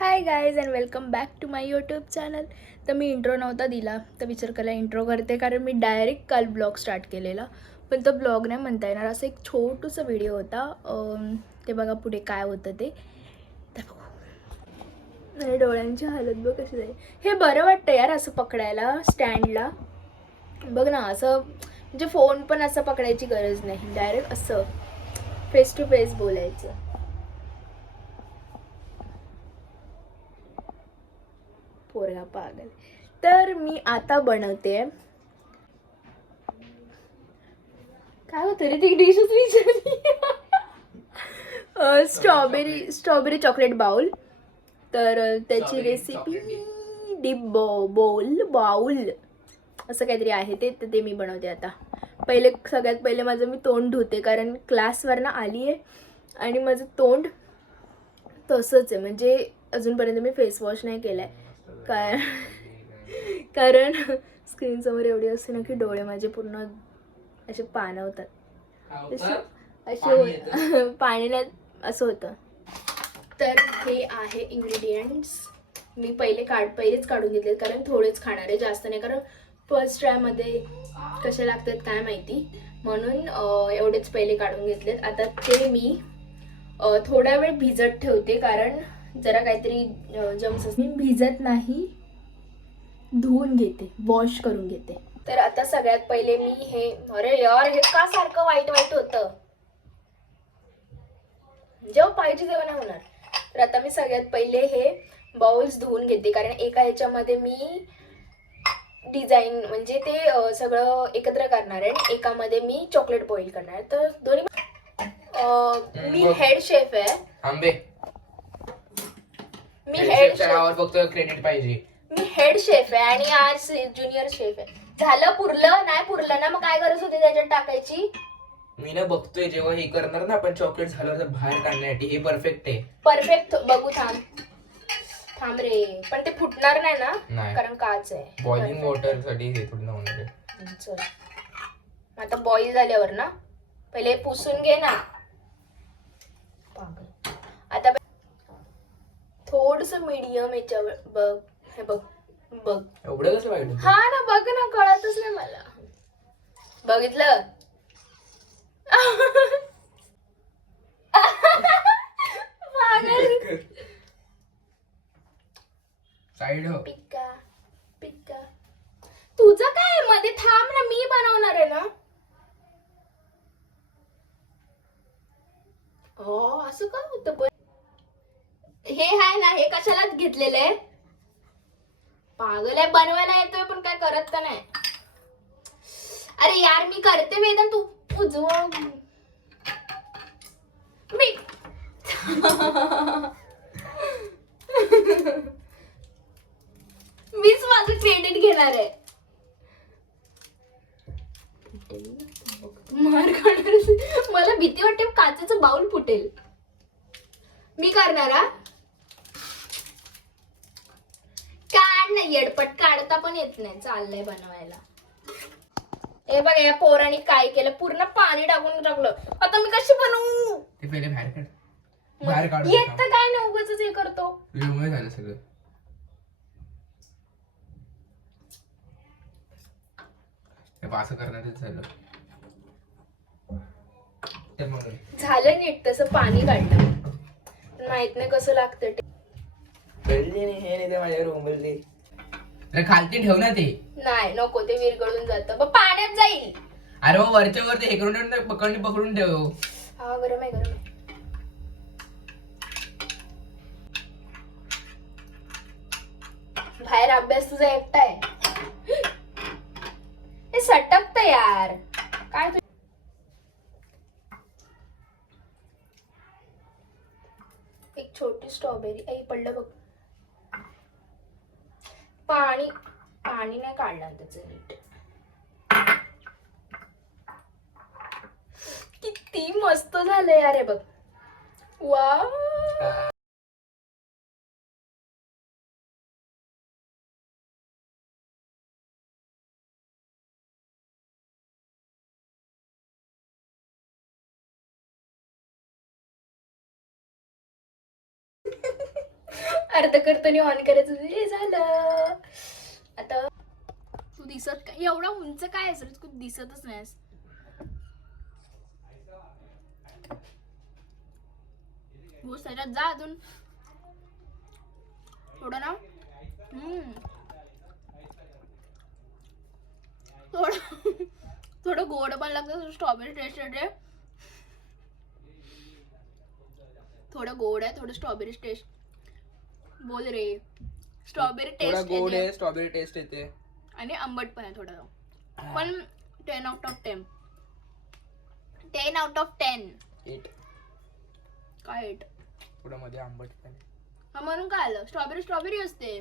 High guys and welcome back to my YouTube channel. तर मी intro नव्हता दिला तर विचार केला इंट्रो करते, कारण मी डायरेक्ट काल ब्लॉग स्टार्ट केलेला, पण तो ब्लॉग नाही म्हणता येणार. असं एक छोटूसा व्हिडिओ होता. ते बघा पुढे काय होतं ते बघू. डोळ्यांची हालत बघ कशी जाईल. हे बरं वाटतं यार असं पकडायला स्टँडला. बघ ना, असं म्हणजे फोन पण असं पकडायची गरज नाही, डायरेक्ट असं फेस टू फेस बोलायचं. पोरगा पागल. तर मी आता बनवते, काय होतं रे ती डिशच विचारली. Strawberry chocolate bowl. तर त्याची रेसिपी बाउल असं काहीतरी आहे ते मी बनवते आता. सगळ्यात पहिले माझं मी तोंड धुते, कारण क्लासवरनं आली आहे आणि माझं तोंड तसंच आहे. म्हणजे अजूनपर्यंत मी फेस वॉश नाही केला आहे कारण स्क्रीनसमोर एवढी असते ना की डोळे माझे पूर्ण असे पाणवतात, असे पाणीला असं होतं. तर हे आहे इंग्रेडियंट्स. मी पहिलेच काढून घेतले, कारण थोडेच खाणार आहे, जास्त नाही, कारण फर्स्ट ट्रायमध्ये कसे लागतात काय माहिती, म्हणून एवढेच पहिले काढून घेतलेत. आता ते मी थोडा वेळ भिजत ठेवते, कारण जरा काहीतरी जम्स मी भिजत नाही, धुवून घेते, वॉश करून घेते. तर आता सगळ्यात पहिले मी हे, अरे यार हे का सारखं वाईट होतं, जेव्हा पाहिजे तेव्हा नाही होणार. तर आता मी सगळ्यात पहिले हे बाउल्स धुवून घेते, कारण एका ह्याच्यामध्ये मी डिझाईन म्हणजे ते सगळं एकत्र करणार आहे आणि एकामध्ये मी चॉकलेट बॉईल करणार आहे. तर दोन्ही मी हेड शेफ आहे. आंबे मी हेड शेफ बघतो, क्रेडिट पाहिजे. मी हेड शेफ आहे आणि आज ज्युनियर शेफ आहे. झालं, पुरलं नाही पुरलं ना, मग काय गरज होती त्याच्यात टाकायची. मी ना बघतोय जेव्हा हे करणार ना आपण चॉकलेट झालं तर बाहेर काढण्यासाठी हे परफेक्ट आहे. परफेक्ट बघू, थांब रे, पण ते फुटणार नाही ना, कारण काच आहे. बॉइलिंग वॉटर साठी हे थोडं होणार आहे. चल आता बॉईल झाल्यावर ना पहिले पुसून घे ना. आता थोडस मीडियम याच्यावर बघ, हे बघ बघ एवढं कसं वाईट. हा ना, बघ ना, कळतच नाही मला. बघितलं पिक्का पिक्का. तुझं काय मध्ये, थांब ना, मी बनवणार आहे ना. हो, असं काय होतं पण. हे आहे ना, हे कशाला घेतलेलं आहे. पागल आहे, बनवायला येतोय पण काय करत का नाही. अरे यार मी करते वेदन, तू उजव मी मीच माझं क्रेडिट घेणार आहे. मार खाणार, मला भीती वाटते काचेचं बाउल फुटेल. मी करणार हा. काढ ना, येडपट काढता पण येत नाही, चाललंय बनवायला. हे बघ, या पोराने काय केलं, पूर्ण पाणी टाकून टाकलं. आता मी कशी बनवू. ते पहिले बाहेर काढ. येत तर काय नाही, उगाचच हे करतो. तुझ्यामुळे झालं सगळं. असं करणारच झालं. झालं नीट, तसं पाणी काढलं, माहित नाही कसं लागतं. हे नाही ते माझ्यावर उमलली. अरे खालती ठेव ना ते. नाही नको, ते विरघळून जातं, पाण्यात जाईल. अरे वरच्या वर ते हे करून पकडून ठेव. हा, गरम आहे गरम आहे. बाहेर अभ्यास तुझा एकटा आहे. हे सटकत यार काय. एक छोटी स्ट्रॉबेरी आई पडलं बघ. पाणी नाही काढलं त्याचं नीट. किती मस्त झालंय यार हे बघ. वाव. अर्ध करताना ऑन करायचं हे झालं. आता तू दिसत काय एवढा उंच काय असेल तू दिसतच नाहीस. घुस त्याच्यात जा अजून थोडं ना. थोडं थोडं गोड पण लागतं. स्ट्रॉबेरी टेस्ट आहे. थोडं गोड आहे थोडं स्ट्रॉबेरी टेस्ट. बोल रे. स्ट्रॉबेरी टेस्ट गोड आहे स्ट्रॉबेरी टेस्ट येते आणि आंबट पण आहे थोडं. पण 10 out of 10. 10 out of 10. 8 काय 8? थोडं मध्ये आंबट पण. हा म्हणून काय आलं स्ट्रॉबेरी स्ट्रॉबेरी असते.